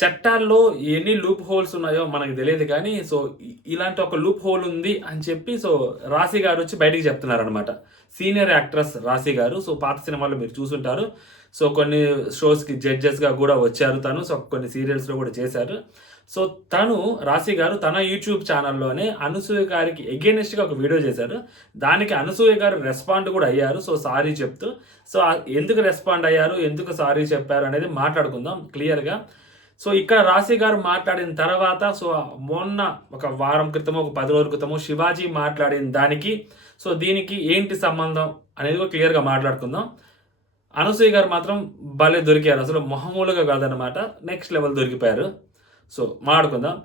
చట్టాల్లో ఎన్ని loop holes ఉన్నాయో మనకు తెలియదు కానీ సో ఇలాంటి ఒక లూప్ హోల్ ఉంది అని చెప్పి సో రాశి గారు వచ్చి బయటికి చెప్తున్నారనమాట. సీనియర్ యాక్ట్రెస్ రాశి గారు. సో పాత సినిమాల్లో మీరు చూసుంటారు. సో కొన్ని షోస్కి జడ్జెస్గా కూడా వచ్చారు తను. సో కొన్ని సీరియల్స్లో కూడా చేశారు. సో తను రాశి గారు తన యూట్యూబ్ ఛానల్లోనే అనసూయ గారికి ఎగెనిస్ట్గా ఒక వీడియో చేశారు. దానికి అనసూయ గారు రెస్పాండ్ కూడా అయ్యారు. సో సారీ చెప్తూ. సో ఎందుకు రెస్పాండ్ అయ్యారు, ఎందుకు సారీ చెప్పారు అనేది మాట్లాడుకుందాం క్లియర్గా. సో ఇక్కడ రాశి గారు మాట్లాడిన తర్వాత సో మొన్న ఒక వారం క్రితమో ఒక 10 రోజుల క్రితమో శివాజీ మాట్లాడిన దానికి సో దీనికి ఏంటి సంబంధం అనేది కూడా క్లియర్గా మాట్లాడుకుందాం. అనసూయ గారు మాత్రం భలే దొరికారు, అసలు మామూలుగా కాదనమాట, నెక్స్ట్ లెవెల్ దొరికిపోయారు. సో మాట్లాడుకుందాం.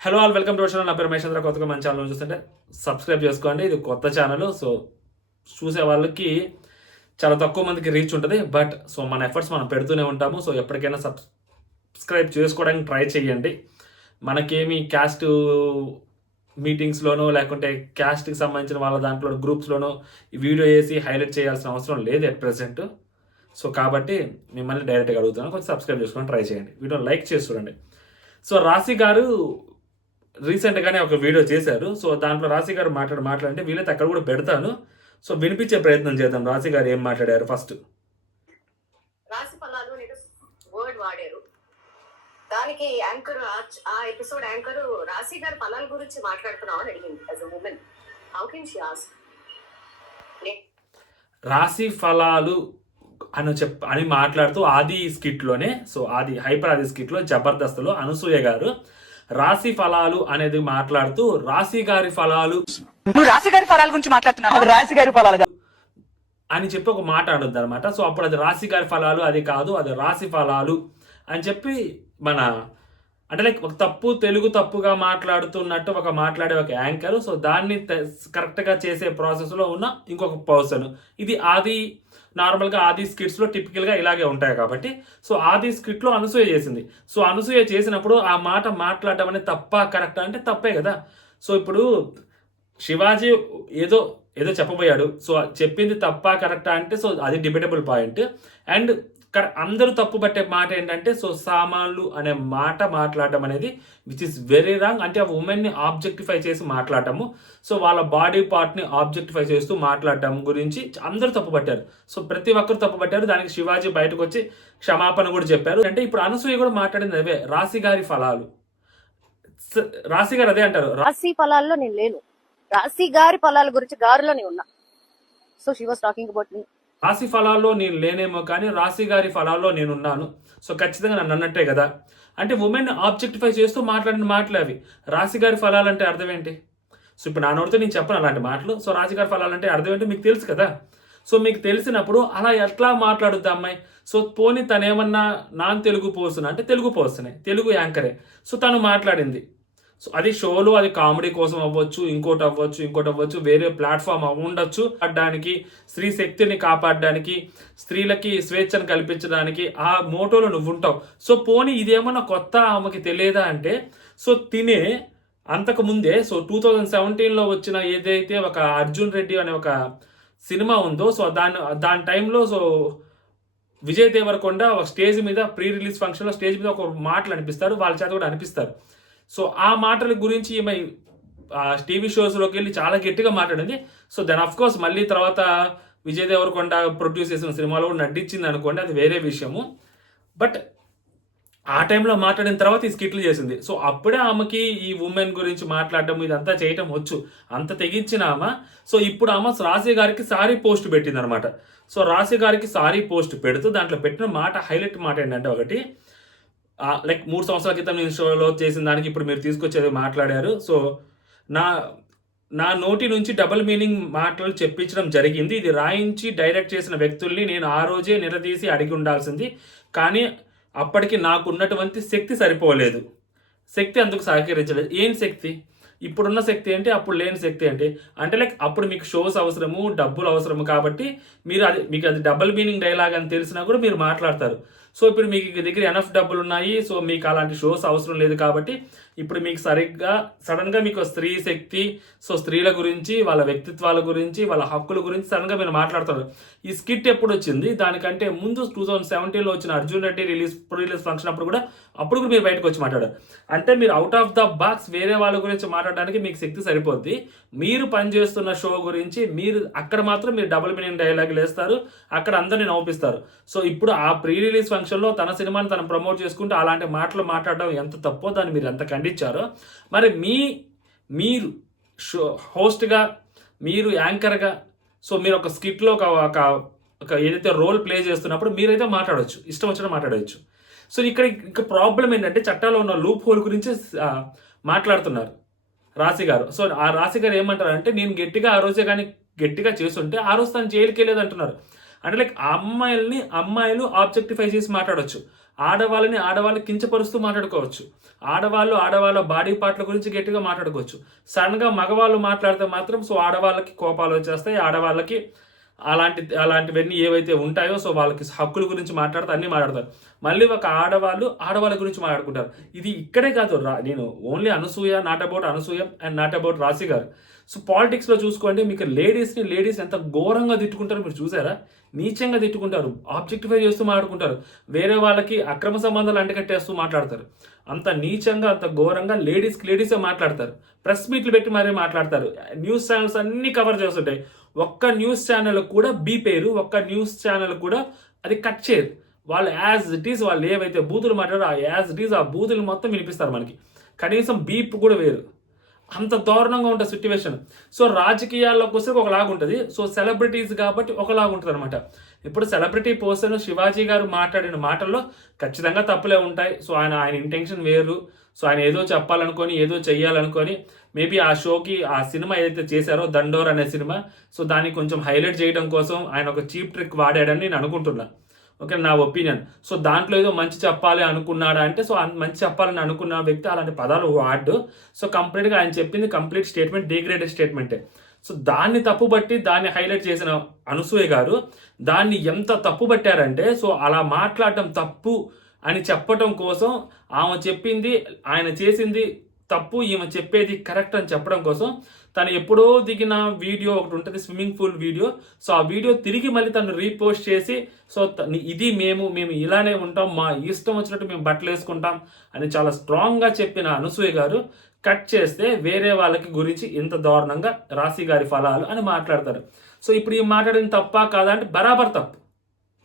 Hello all, welcome to our channel. నా పేరు మహేష్. కొత్తగా మన ఛానల్ చూస్తుంటే సబ్స్క్రైబ్ చేసుకోండి. ఇది కొత్త ఛానల్. సో చూసే వాళ్ళకి చాలా తక్కువ మందికి రీచ్ ఉంటుంది. బట్ సో మన ఎఫర్ట్స్ మనం పెడుతూనే ఉంటాము. సో ఎప్పటికైనా సబ్స్క్రైబ్ చేసుకోవడానికి ట్రై చేయండి. మనకేమి క్యాస్ట్ మీటింగ్స్లోనో లేకుంటే క్యాస్ట్కి సంబంధించిన వాళ్ళ దాంట్లో గ్రూప్స్లోనో ఈ వీడియో వేసి హైలైట్ చేయాల్సిన అవసరం లేదు ఎట్ ప్రెసెంట్. సో కాబట్టి మిమ్మల్ని డైరెక్ట్గా అడుగుతున్నాను, కొంచెం సబ్స్క్రైబ్ చేసుకొని ట్రై చేయండి, వీడియో లైక్ చేసి చూడండి. సో రాశి గారు రీసెంట్గానే ఒక వీడియో చేశారు. సో దాంట్లో రాశి గారు మాట్లాడంటే వీలైతే అక్కడ కూడా పెడతాను. సో వినిపించే ప్రయత్నం చేద్దాం రాశి గారు ఏం మాట్లాడారు. ఫస్ట్ రాశి ఫలాలు వర్డ్ వాడారు. దానికి యాంకర్ ఆ ఎపిసోడ్ యాంకర్ రాశి గారి ఫలాల గురించి మాట్లాడుతున్నావు అని అడిగింది. As a women how can she ask రాశి ఫలాలు అని మాట్లాడుతూ ఆది స్కిట్లోనే, సో ఆది హైపర్ ఆది స్కిట్లో జబర్దస్త్లో అనసూయ గారు రాశి ఫలాలు అనేది మాట్లాడుతూ రాశి గారి ఫలాలు రాశి గారి ఫలాల గురించి మాట్లాడుతున్నావు, రాశి గారి ఫలాలు అని చెప్పి ఒక మాట ఆడుద్ది అనమాట. సో అప్పుడు అది రాశి గారి ఫలాలు అది కాదు, అది రాశి ఫలాలు అని చెప్పి మన అంటే లైక్ ఒక తెలుగు తప్పుగా మాట్లాడుతున్నట్టు ఒక మాట్లాడే ఒక యాంకర్. సో దాన్ని కరెక్ట్గా చేసే ప్రాసెస్లో ఉన్న ఇంకొక పర్సన్. ఇది ఆది నార్మల్గా ఆది స్కిట్స్లో టిపికల్గా ఇలాగే ఉంటాయి కాబట్టి సో ఆది స్కిట్లో అనసూయ చేసింది. సో అనసూయ చేసినప్పుడు ఆ మాట మాట్లాడటం అనేది తప్ప కరెక్ట్ అంటే తప్పే కదా. సో ఇప్పుడు శివాజీ ఏదో చెప్పబోయాడు, సో చెప్పింది తప్ప కరెక్టా అంటే సో అది డిబేటబుల్ పాయింట్. అండ్ అందరూ తప్పు పట్టే మాట ఏంటంటే సో సామాన్లు అనే మాట మాట్లాడటం అనేది విచ్ ఇస్ వెరీ రాంగ్. అంటే ఆ ఉమెన్ని ఆబ్జెక్టిఫై చేసి మాట్లాడటము, సో వాళ్ళ బాడీ పార్ట్ని ఆబ్జెక్టిఫై చేస్తూ మాట్లాడటం గురించి అందరూ తప్పు పట్టారు. సో ప్రతి ఒక్కరు తప్పు పట్టారు. దానికి శివాజీ బయటకు వచ్చి క్షమాపణ కూడా చెప్పారు. అంటే ఇప్పుడు అనసూయ కూడా మాట్లాడింది అవే రాశి గారి ఫలాలు. రాశి గారు అదే అంటారు, రాశి ఫలాల్లో నేను లేను, రాశి గారి ఫలాల గురించి గారిలోనే ఉన్నా. So she was talking about me. రాశి ఫలాల్లో నేను లేనేమో కానీ రాశి గారి ఫలాల్లో నేనున్నాను. సో ఖచ్చితంగా నన్ను అన్నట్టే కదా. అంటే ఉమెన్ ఆబ్జెక్టిఫై చేస్తూ మాట్లాడిన మాటలు అవి. రాశి గారి ఫలాలు అంటే అర్థం ఏంటి? సో ఇప్పుడు నా నోటితో నేను చెప్పను అలాంటి మాటలు. సో రాశి గారి ఫలాలు అంటే అర్థం ఏంటో మీకు తెలుసు కదా. సో మీకు తెలిసినప్పుడు అలా ఎట్లా మాట్లాడుద్ది అమ్మాయి? సో పోనీ తనేమన్నా నాన్ తెలుగు పర్సన్ అంటే తెలుగు పర్సనే, తెలుగు యాంకరే. సో తను మాట్లాడింది. సో అది షోలో అది కామెడీ కోసం అవ్వచ్చు, ఇంకోటి అవ్వచ్చు, వేరే ప్లాట్ఫామ్ ఉండొచ్చు. ఆడడానికి స్త్రీ శక్తిని కాపాడడానికి, స్త్రీలకి స్వేచ్ఛను కల్పించడానికి ఆ మోటోలో నువ్వు ఉంటావు. సో పోనీ ఇదేమన్నా కొత్త ఆమెకి తెలియదా అంటే సో తినే అంతకుముందే సో 2017లో వచ్చిన ఏదైతే ఒక అర్జున్ రెడ్డి అనే ఒక సినిమా ఉందో సో దాని టైంలో సో విజయ్ దేవరకొండ ఒక స్టేజ్ మీద ప్రీ రిలీజ్ ఫంక్షన్లో స్టేజ్ మీద ఒక మాటలు అనిపిస్తారు, వాళ్ళ చేత కూడా అనిపిస్తారు. సో ఆ మాటల గురించి ఈమె టీవీ షోస్లోకి వెళ్ళి చాలా గట్టిగా మాట్లాడింది. సో దెన్ ఆఫ్ కోర్స్ మళ్ళీ తర్వాత విజయ్ దేవరకొండ ప్రొడ్యూస్ చేసిన సినిమాలో కూడా నటించింది అనుకోండి, అది వేరే విషయము. బట్ ఆ టైంలో మాట్లాడిన తర్వాత ఈ స్కిట్లు చేసింది. సో అప్పుడే ఆమెకి ఈ ఉమెన్ గురించి మాట్లాడడం ఇదంతా చేయటం వచ్చు, అంత తెగించిన ఆమె. సో ఇప్పుడు ఆమె రాశి గారికి సారీ పోస్ట్ పెట్టింది అనమాట. సో రాశి గారికి సారీ పోస్ట్ పెడుతూ దాంట్లో పెట్టిన మాట హైలైట్ మాట ఏంటంటే ఒకటి లైక్ 3 సంవత్సరాల క్రితం నేను షోలో చేసిన దానికి ఇప్పుడు మీరు తీసుకొచ్చేది మాట్లాడారు. సో నా నోటి నుంచి డబుల్ మీనింగ్ మాటలు చెప్పించడం జరిగింది. ఇది రాయించి డైరెక్ట్ చేసిన వ్యక్తుల్ని నేను ఆ రోజే నిలదీసి అడిగి ఉండాల్సింది. కానీ అప్పటికి నాకు ఉన్నటువంటి శక్తి సరిపోలేదు, శక్తి అందుకు సహకరించలేదు. ఏం శక్తి? ఇప్పుడున్న శక్తి ఏంటి, అప్పుడు లేని శక్తి ఏంటి అంటే లైక్ అప్పుడు మీకు షోస్ అవసరము, డబ్బులు అవసరము కాబట్టి మీకు అది డబుల్ మీనింగ్ డైలాగ్ అని తెలిసినా కూడా మీరు మాట్లాడతారు. సో ఇప్పుడు మీకు దగ్గర ఎనఫ్ డబ్బులు ఉన్నాయి, సో మీకు అలాంటి షోస్ అవసరం లేదు కాబట్టి ఇప్పుడు మీకు సడన్గా మీకు స్త్రీ శక్తి, సో స్త్రీల గురించి, వాళ్ళ వ్యక్తిత్వాల గురించి, వాళ్ళ హక్కుల గురించి సడన్గా మీరు మాట్లాడుతారు. ఈ స్కిట్ ఎప్పుడు వచ్చింది? దానికంటే ముందు 2017లో వచ్చిన అర్జున్ రెడ్డి రిలీజ్ ఫంక్షన్ అప్పుడు కూడా మీరు బయటకు వచ్చి మాట్లాడారు. అంటే మీరు అవుట్ ఆఫ్ ద బాక్స్ వేరే వాళ్ళ గురించి మాట్లాడడానికి మీకు శక్తి సరిపోద్ది. మీరు పనిచేస్తున్న షో గురించి అక్కడ మాత్రం మీరు డబుల్ మీనింగ్ డైలాగులు వేస్తారు, అక్కడ అందరినీ నవ్విస్తారు. సో ఇప్పుడు ఆ ప్రీ రిలీజ్ ఫంక్షన్లో తన సినిమాని తను ప్రమోట్ చేసుకుంటూ అలాంటి మాటలు మాట్లాడడం ఎంత తప్పో దాన్ని మీరు ఎంత ఖండించారో, మరి మీరు షో హోస్ట్గా, మీరు యాంకర్గా, సో మీరు ఒక స్కిట్లో ఒక ఏదైతే రోల్ ప్లే చేస్తున్నప్పుడు మీరైతే మాట్లాడవచ్చు, ఇష్టం వచ్చినా మాట్లాడవచ్చు. సో ఇక్కడ ప్రాబ్లం ఏంటంటే చట్టాలో ఉన్న లూప్ హోల్ గురించి మాట్లాడుతున్నారు రాశి గారు. సో ఆ రాశి గారు ఏమంటారంటే, నేను ఆ రోజే కానీ గట్టిగా చేస్తుంటే ఆ రోజు తను జైలుకి వెళ్ళేది అంటున్నారు. అంటే లైక్ అమ్మాయిలు ఆబ్జెక్టిఫై చేసి మాట్లాడవచ్చు, ఆడవాళ్ళు కించపరుస్తూ మాట్లాడుకోవచ్చు, ఆడవాళ్ళ బాడీ పార్ట్ల గురించి గట్టిగా మాట్లాడుకోవచ్చు. సడన్గా మగవాళ్ళు మాట్లాడితే మాత్రం సో ఆడవాళ్ళకి కోపాలు వచ్చేస్తాయి, ఆడవాళ్ళకి అలాంటివన్నీ ఏవైతే ఉంటాయో సో వాళ్ళకి హక్కుల గురించి మాట్లాడితే అన్నీ మాట్లాడతారు. మళ్ళీ ఒక ఆడవాళ్ళ గురించి మాట్లాడుకుంటారు. ఇది ఇక్కడే కాదు, నేను only not about Anasuya and not about రాశి గారు. సో పాలిటిక్స్లో చూసుకోండి, మీకు లేడీస్ ఎంత ఘోరంగా తిట్టుకుంటారు మీరు చూసారా? నీచంగా తిట్టుకుంటారు, ఆబ్జెక్టిఫై చేస్తూ మాట్లాడుకుంటారు, వేరే వాళ్ళకి అక్రమ సంబంధాలు అంటకట్టేస్తూ మాట్లాడతారు. అంత నీచంగా, అంత ఘోరంగా లేడీసే మాట్లాడతారు. ప్రెస్ మీట్లు పెట్టి మరీ మాట్లాడతారు. న్యూస్ ఛానల్స్ అన్నీ కవర్ చేస్తుంటాయి. ఒక్క న్యూస్ ఛానల్ కూడా బీపేరు, ఒక్క న్యూస్ ఛానల్ కూడా అది కట్ చేయరు. వాళ్ళు యాజ్ ఇట్ ఈస్, వాళ్ళు ఏవైతే బూతులు మాట్లాడారో యాజ్ ఇట్ ఈస్ ఆ బూతులు మొత్తం వినిపిస్తారు మనకి. కనీసం బీప్ కూడా వేరు. అంత దారుణంగా ఉంటుంది సిట్యువేషన్. సో రాజకీయాల్లోకి వస్తే ఒకలాగా ఉంటుంది, సో సెలబ్రిటీస్ కాబట్టి ఒకలాగా ఉంటుంది అనమాట. ఇప్పుడు సెలబ్రిటీ పర్సన్ శివాజీ గారు మాట్లాడిన మాటల్లో ఖచ్చితంగా తప్పులే ఉంటాయి. సో ఆయన ఇంటెన్షన్ వేరు. సో ఆయన ఏదో చెప్పాలనుకొని, ఏదో చెయ్యాలనుకొని మేబీ ఆ షోకి, ఆ సినిమా ఏదైతే చేశారో దండోర్ అనే సినిమా, సో దాన్ని కొంచెం హైలైట్ చేయడం కోసం ఆయన ఒక చీప్ ట్రిక్ వాడాడని నేను అనుకుంటున్నా. ఓకే, నా ఒపీనియన్. సో దాంట్లో ఏదో మంచి చెప్పాలి అనుకున్నాడా అంటే, సో మంచి చెప్పాలని అనుకున్న వ్యక్తి అలాంటి పదాలు వాడు. సో కంప్లీట్గా ఆయన చెప్పింది కంప్లీట్ స్టేట్మెంట్ డిగ్రేడెడ్ స్టేట్మెంటే. సో దాన్ని తప్పుబట్టి దాన్ని హైలైట్ చేసిన అనసూయ గారు దాన్ని ఎంత తప్పుబట్టారంటే, సో అలా మాట్లాడటం తప్పు అని చెప్పటం కోసం ఆమె చెప్పింది, ఆయన చేసింది తప్పు, ఈమె చెప్పేది కరెక్ట్ అని చెప్పడం కోసం తను ఎప్పుడో దిగిన వీడియో ఒకటి ఉంటుంది, స్విమ్మింగ్ పూల్ వీడియో. సో ఆ వీడియో తిరిగి మళ్ళీ తను రీపోస్ట్ చేసి, సో ఇది మేము ఇలానే ఉంటాం, మా ఇష్టం వచ్చినట్టు మేము బట్టలు వేసుకుంటాం అని చాలా స్ట్రాంగ్గా చెప్పిన అనసూయ గారు కట్ చేస్తే వేరే వాళ్ళకి గురించి ఇంత దారుణంగా రాశి గారి ఫలాలు అని మాట్లాడతారు. సో ఇప్పుడు ఈమె మాట్లాడిన తప్పా కాదా అంటే బరాబర్ తప్పు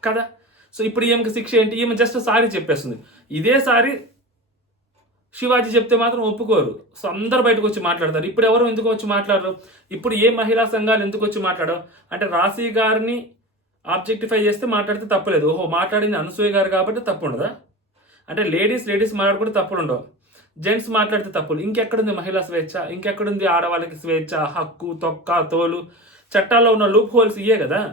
కదా. సో ఇప్పుడు ఈమెకి శిక్ష ఏంటి? ఈమె జస్ట్ సారీ చెప్పేస్తుంది. ఇదే సారీ శివాజీ చెప్తే మాత్రం ఒప్పుకోరు. సో అందరు బయటకు వచ్చి మాట్లాడతారు. ఇప్పుడు ఎవరు ఎందుకు వచ్చి మాట్లాడరు? ఇప్పుడు ఏ మహిళా సంఘాలు ఎందుకు వచ్చి మాట్లాడరు? అంటే రాశి గారిని ఆబ్జెక్టిఫై చేస్తే మాట్లాడితే తప్పులేదు, ఓహో మాట్లాడింది అనసూయ గారు కాబట్టి తప్పు ఉండదా? అంటే లేడీస్ మాట్లాడుకుంటే తప్పులు ఉండవు, జెంట్స్ మాట్లాడితే తప్పులు. ఇంకెక్కడుంది మహిళా స్వేచ్ఛ? ఇంకెక్కడుంది ఆడవాళ్ళకి స్వేచ్ఛ, హక్కు, తొక్క, తోలు? చట్టాల్లో ఉన్న లూప్ హోల్స్ ఇయే కదా.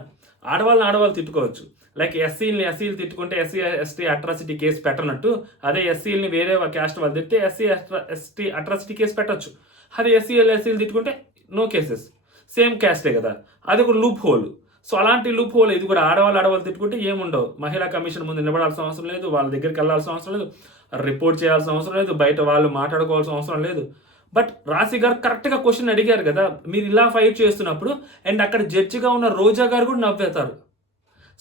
ఆడవాళ్ళు తిట్టుకోవచ్చు. లైక్ ఎస్సీలు తిట్టుకుంటే ఎస్సీ అట్రాసిటీ కేసు పెట్టనట్టు, అదే ఎస్సీలని వేరే క్యాస్ట్ వాళ్ళు తిట్టే ఎస్టీ అట్రాసిటీ కేసు పెట్టచ్చు. అదే ఎస్సీలు తిట్టుకుంటే నో కేసెస్, సేమ్ క్యాస్టే కదా. అది ఒక లూప్ హోల్. సో అలాంటి లూప్ హోల్ ఇది కూడా. ఆడవాళ్ళు తిట్టుకుంటే ఏముండవు. మహిళా కమిషన్ ముందు నిలబడాల్సిన అవసరం లేదు, వాళ్ళ దగ్గరికి వెళ్ళాల్సిన అవసరం లేదు, రిపోర్ట్ చేయాల్సిన అవసరం లేదు, బయట వాళ్ళు మాట్లాడుకోవాల్సిన అవసరం లేదు. బట్ రాశి గారు కరెక్ట్గా క్వశ్చన్ అడిగారు కదా, మీరు ఇలా ఫైట్ చేస్తున్నప్పుడు. అండ్ అక్కడ జడ్జిగా ఉన్న రోజా గారు కూడా నవ్వేతారు,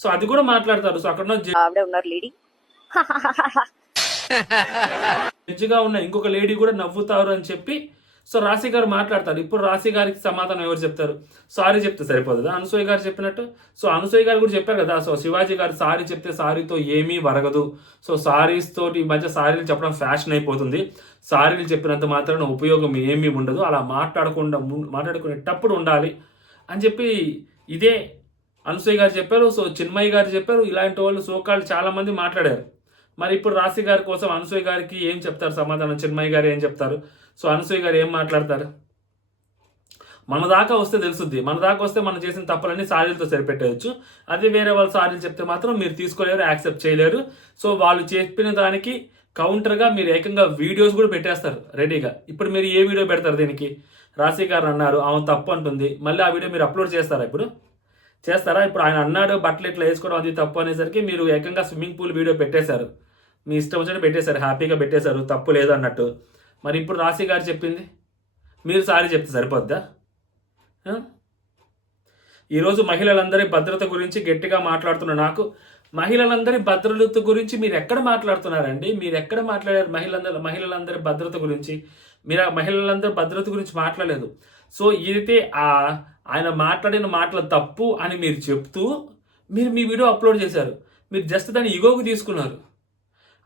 సో అది కూడా మాట్లాడతారు. సో అక్కడ జడ్జిగా ఉన్న ఇంకొక లేడీ కూడా నవ్వుతారు అని చెప్పి సో రాశి గారు మాట్లాడతారు. ఇప్పుడు రాశి గారికి సమాధానం ఎవరు చెప్తారు? సారీ చెప్తే సరిపోతుందా అనసూయ గారు చెప్పినట్టు? సో అనసూయ గారు కూడా చెప్పారు కదా, సో శివాజీ గారు సారీ చెప్తే సారీతో ఏమీ వరగదు, సో సారీస్ తోటి ఈ మధ్య సారీలు చెప్పడం ఫ్యాషన్ అయిపోతుంది, సారీలు చెప్పినంత మాత్రాన ఉపయోగం ఏమీ ఉండదు, అలా మాట్లాడుకునేటప్పుడు ఉండాలి అని చెప్పి ఇదే అనసూయ గారు చెప్పారు. సో చిన్మయ్య గారు చెప్పారు. ఇలాంటి వాళ్ళు సోకాళ్ళు చాలా మంది మాట్లాడారు. మరి ఇప్పుడు రాశి గారి కోసం అనసూయ గారికి ఏం చెప్తారు సమాధానం? చిన్మయ్య గారు ఏం చెప్తారు? సో అనసూయ గారు ఏం మాట్లాడతారు? మన దాకా వస్తే తెలుసుద్ది. మన దాకా వస్తే మనం చేసిన తప్పులన్నీ సారీలతో సరిపెట్టవచ్చు. అదే వేరే వాళ్ళు సారీలు చెప్తే మాత్రం మీరు తీసుకోలేరు, యాక్సెప్ట్ చేయలేరు. సో వాళ్ళు చెప్పిన దానికి కౌంటర్గా మీరు ఏకంగా వీడియోస్ కూడా పెట్టేస్తారు రెడీగా. ఇప్పుడు మీరు ఏ వీడియో పెడతారు దీనికి? రాశి గారు అన్నారు ఆమె తప్పు అంటుంది, మళ్ళీ ఆ వీడియో మీరు అప్లోడ్ చేస్తారా? ఇప్పుడు చేస్తారా? ఇప్పుడు ఆయన అన్నాడు బట్టలు ఇట్లా వేసుకోవడం అది తప్పు అనేసరికి మీరు ఏకంగా స్విమ్మింగ్ పూల్ వీడియో పెట్టేశారు. మీ ఇష్టం వచ్చినట్టు పెట్టేశారు, హ్యాపీగా పెట్టేశారు, తప్పు లేదు అన్నట్టు. మరి ఇప్పుడు రాశి గారు చెప్పింది మీరు సారీ చెప్తే సరిపోద్దా? ఈరోజు మహిళలందరి భద్రత గురించి గట్టిగా మాట్లాడుతున్న నాకు, మహిళలందరి భద్రత గురించి మీరు ఎక్కడ మాట్లాడుతున్నారండి? మీరు ఎక్కడ మాట్లాడారు మహిళలందరి భద్రత గురించి? మీరు ఆ మహిళలందరి భద్రత గురించి మాట్లాడలేదు. సో ఇదైతే ఆయన మాట్లాడిన మాటలు తప్పు అని మీరు చెప్తూ మీరు మీ వీడియో అప్లోడ్ చేశారు. మీరు జస్ట్ దాన్ని ఈగోకు తీసుకున్నారు.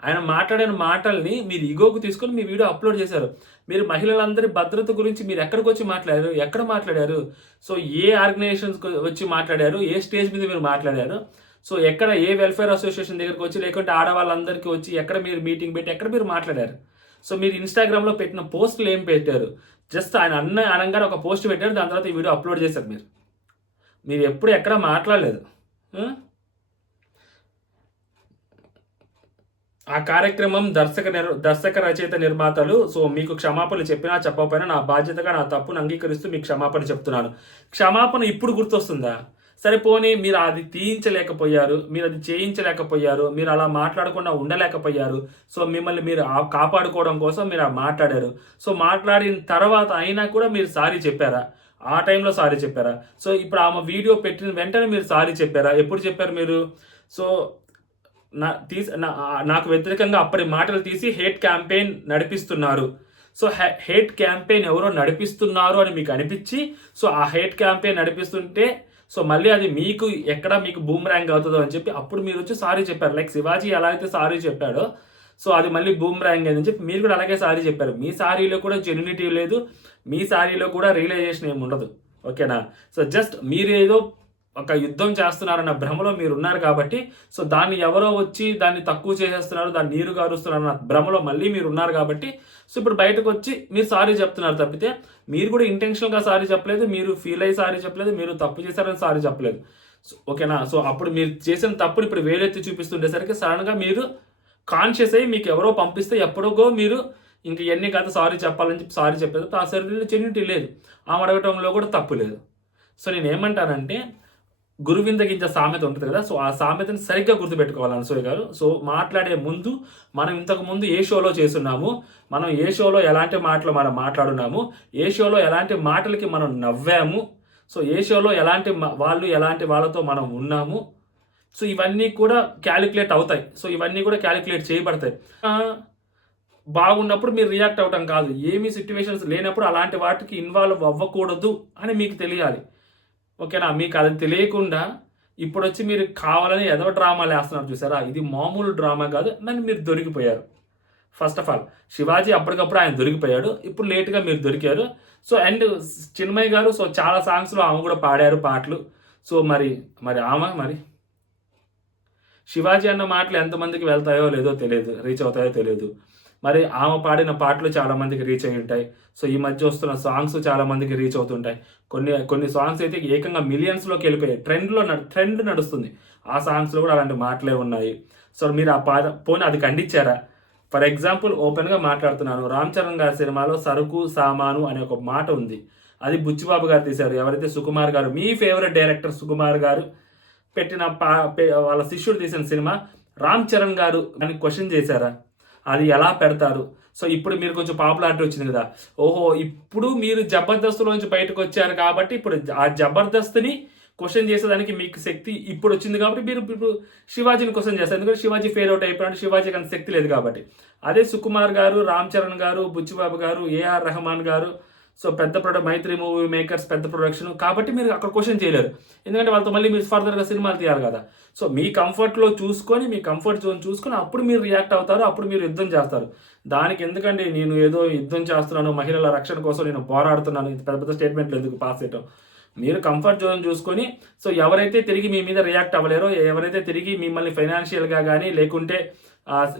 ఆయన మాట్లాడిన మాటల్ని మీరు ఈగోకు తీసుకొని మీ వీడియో అప్లోడ్ చేశారు. మీరు మహిళలందరి భద్రత గురించి మీరు ఎక్కడికి వచ్చి మాట్లాడారు? ఎక్కడ మాట్లాడారు? సో ఏ ఆర్గనైజేషన్స్కి వచ్చి మాట్లాడారు? ఏ స్టేజ్ మీద మీరు మాట్లాడారు? సో ఎక్కడ ఏ వెల్ఫేర్ అసోసియేషన్ దగ్గరికి వచ్చి, లేకుంటే ఆడవాళ్ళందరికీ వచ్చి ఎక్కడ మీరు మీటింగ్ పెట్టి ఎక్కడ మీరు మాట్లాడారు? సో మీరు ఇన్స్టాగ్రామ్లో పెట్టిన పోస్టులు ఏం పెట్టారు? జస్ట్ ఆయన అనగానే ఒక పోస్ట్ పెట్టారు, దాని తర్వాత ఈ వీడియో అప్లోడ్ చేశారు. మీరు ఎప్పుడు ఎక్కడ మాట్లాడలేదు. ఆ కార్యక్రమం దర్శక రచయిత నిర్మాతలు సో మీకు క్షమాపణలు చెప్పినా చెప్పకపోయినా నా బాధ్యతగా నా తప్పును అంగీకరిస్తూ మీకు క్షమాపణ చెప్తున్నాను. క్షమాపణ ఇప్పుడు గుర్తొస్తుందా? సరే పోనీ మీరు అది తీయించలేకపోయారు, మీరు అది చేయించలేకపోయారు, మీరు అలా మాట్లాడకుండా ఉండలేకపోయారు. సో మిమ్మల్ని మీరు కాపాడుకోవడం కోసం మీరు మాట్లాడారు. సో మాట్లాడిన తర్వాత అయినా కూడా మీరు సారీ చెప్పారా? ఆ టైంలో సారీ చెప్పారా? సో ఇప్పుడు ఆమె వీడియో పెట్టిన వెంటనే మీరు సారీ చెప్పారా? ఎప్పుడు చెప్పారు మీరు? సో నాకు వ్యతిరేకంగా అప్పటి మాటలు తీసి హేట్ క్యాంపెయిన్ నడిపిస్తున్నారు. సో హేట్ క్యాంపెయిన్ ఎవరో నడిపిస్తున్నారు అని మీకు అనిపించి, సో ఆ హేట్ క్యాంపెయిన్ నడిపిస్తుంటే సో మళ్ళీ అది మీకు ఎక్కడ మీకు బూమ్రాంగ్ అవుతుందో అని చెప్పి అప్పుడు మీరు వచ్చి సారీ చెప్పారు. లైక్ శివాజీ ఎలా అయితే సారీ చెప్పాడో సో అది మళ్ళీ బూమ్రాంగ్ అని చెప్పి మీరు కూడా అలాగే సారీ చెప్పారు. మీ సారీలో కూడా జెన్యూనిటీ లేదు, మీ సారీలో కూడా రియలైజేషన్ ఏమి ఉండదు. ఓకేనా? సో జస్ట్ మీరు ఏదో ఒక యుద్ధం చేస్తున్నారన్న భ్రమలో మీరు ఉన్నారు కాబట్టి, సో దాన్ని ఎవరో వచ్చి దాన్ని తక్కువ చేసేస్తున్నారు, దాన్ని నీరు గారుస్తున్నారు అన్న భ్రమలో మళ్ళీ మీరు ఉన్నారు కాబట్టి, సో ఇప్పుడు బయటకు వచ్చి మీరు సారీ చెప్తున్నారు తప్పితే మీరు కూడా ఇంటెన్షనల్గా సారీ చెప్పలేదు, మీరు ఫీల్ అయ్యి సారీ చెప్పలేదు, మీరు తప్పు చేశారని సారీ చెప్పలేదు. ఓకేనా? సో అప్పుడు మీరు చేసిన తప్పుని ఇప్పుడు వేలెత్తి చూపిస్తుండేసరికి సడన్గా మీరు కాన్షియస్ అయ్యి మీకు ఎవరో పంపిస్తే ఎప్పుడోగో మీరు ఇంక ఎన్ని కదా సారీ చెప్పాలని చెప్పి సారీ చెప్పలేదు. ఆ శరీరంలో చెన్నిటీ లేదు, ఆమె అడగటంలో కూడా తప్పు లేదు. సో నేను ఏమంటానంటే గురువింద గింజ సామెత ఉంటుంది కదా, సో ఆ సామెతని సరిగ్గా గుర్తుపెట్టుకోవాలి అనసూయ గారు. సో మాట్లాడే ముందు మనం ఇంతకు ముందు ఏ షోలో చేస్తున్నాము, మనం ఏ షోలో ఎలాంటి మాటలు మనం మాట్లాడున్నాము, ఏ షోలో ఎలాంటి మాటలకి మనం నవ్వాము, సో ఏ షోలో ఎలాంటి వాళ్ళతో మనం ఉన్నాము, సో ఇవన్నీ కూడా క్యాలిక్యులేట్ అవుతాయి. సో ఇవన్నీ కూడా క్యాలిక్యులేట్ చేయబడతాయి. బాగున్నప్పుడు మీరు రియాక్ట్ అవ్వటం కాదు, ఏమీ సిచ్యువేషన్స్ లేనప్పుడు అలాంటి వాటికి ఇన్వాల్వ్ అవ్వకూడదు అని మీకు తెలియాలి. ఓకేనా? మీకు అది తెలియకుండా ఇప్పుడు వచ్చి మీరు కావాలని ఏదో డ్రామాలు వేస్తున్నారు చూసారా, ఇది మామూలు డ్రామా కాదు. దాన్ని మీరు దొరికిపోయారు. ఫస్ట్ ఆఫ్ ఆల్ శివాజీ అప్పటికప్పుడు ఆయన దొరికిపోయాడు, ఇప్పుడు లేట్గా మీరు దొరికారు. సో అండ్ చిన్మయ్య గారు సో చాలా సాంగ్స్లో ఆమె కూడా పాడారు పాటలు. సో మరి ఆమె శివాజీ అన్న మాటలు ఎంతమందికి వెళ్తాయో లేదో తెలియదు, రీచ్ అవుతాయో తెలియదు. మరి ఆమె పాడిన పాటలు చాలామందికి రీచ్ అయి ఉంటాయి. సో ఈ మధ్య వస్తున్న సాంగ్స్ చాలామందికి రీచ్ అవుతుంటాయి. కొన్ని సాంగ్స్ అయితే ఏకంగా మిలియన్స్లోకి వెళ్ళిపోయాయి, ట్రెండ్ నడుస్తుంది. ఆ సాంగ్స్లో కూడా అలాంటి మాటలే ఉన్నాయి. సో మీరు పోనీ అది ఖండించారా? ఫర్ ఎగ్జాంపుల్ ఓపెన్గా మాట్లాడుతున్నాను, రామ్ చరణ్ గారి సినిమాలో సరుకు సామాను అనే ఒక మాట ఉంది, అది బుచ్చిబాబు గారు తీశారు. ఎవరైతే సుకుమార్ గారు, మీ ఫేవరెట్ డైరెక్టర్ సుకుమార్ గారు పెట్టిన వాళ్ళ శిష్యుడు తీసిన సినిమా, రామ్ చరణ్ గారు అని క్వశ్చన్ చేశారా? అది ఎలా పెడతారు? సో ఇప్పుడు మీరు కొంచెం పాపులారిటీ వచ్చింది కదా, ఓహో ఇప్పుడు మీరు జబర్దస్త్లోంచి బయటకు వచ్చారు కాబట్టి ఇప్పుడు ఆ జబర్దస్త్ని క్వశ్చన్ చేసేదానికి మీకు శక్తి ఇప్పుడు వచ్చింది కాబట్టి మీరు ఇప్పుడు శివాజీని క్వశ్చన్ చేస్తారు. ఎందుకంటే శివాజీ ఫెయిల్ అవుట్ అయిపోయాడు, శివాజీకి అంత శక్తి లేదు కాబట్టి. అదే సుకుమార్ గారు, రామ్ చరణ్ గారు, బుచ్చిబాబు గారు, ఏఆర్ రెహమాన్ గారు, సో పెద్ద మైత్రి మూవీ మేకర్స్ పెద్ద ప్రొడక్షన్ కాబట్టి మీరు అక్కడ క్వశ్చన్ చేయలేరు, ఎందుకంటే వాళ్ళతో మళ్ళీ మీరు ఫర్దర్గా సినిమాలు తీయాలి కదా. సో మీ కంఫర్ట్లో చూసుకొని, మీ కంఫర్ట్ జోన్ చూసుకొని అప్పుడు మీరు రియాక్ట్ అవుతారు, అప్పుడు మీరు యుద్ధం చేస్తారు. దానికి ఎందుకండి నేను ఏదో యుద్ధం చేస్తున్నాను, మహిళల రక్షణ కోసం నేను పోరాడుతున్నాను, పెద్ద స్టేట్మెంట్లు ఎందుకు పాస్ చేయటం? మీరు కంఫర్ట్ జోన్ చూసుకొని, సో ఎవరైతే తిరిగి మీ మీద రియాక్ట్ అవ్వలేరో, ఎవరైతే తిరిగి మిమ్మల్ని ఫైనాన్షియల్గా కానీ లేకుంటే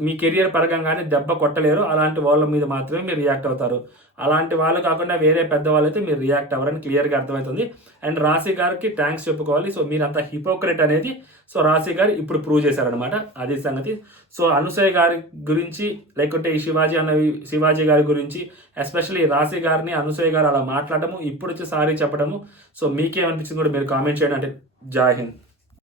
మీ కెరియర్ పరంగానే దెబ్బ కొట్టలేరు, అలాంటి వాళ్ళ మీద మాత్రమే మీరు రియాక్ట్ అవుతారు. అలాంటి వాళ్ళు కాకుండా వేరే పెద్దవాళ్ళు అయితే మీరు రియాక్ట్ అవ్వరని క్లియర్గా అర్థమవుతుంది. అండ్ రాశి గారికి థ్యాంక్స్ చెప్పుకోవాలి. సో మీరంతా హిపోక్రెట్ అనేది సో రాశి గారు ఇప్పుడు ప్రూవ్ చేశారనమాట, అది సంగతి. సో అనసూయ గారి గురించి లేకుంటే ఈ శివాజీ గారి గురించి ఎస్పెషల్లీ రాశి గారిని అనసూయ గారు అలా మాట్లాడము, ఇప్పుడు వచ్చి సారీ చెప్పడము, సో మీకేమనిపించింది కూడా మీరు కామెంట్ చేయండి. అంటే జై హింద్.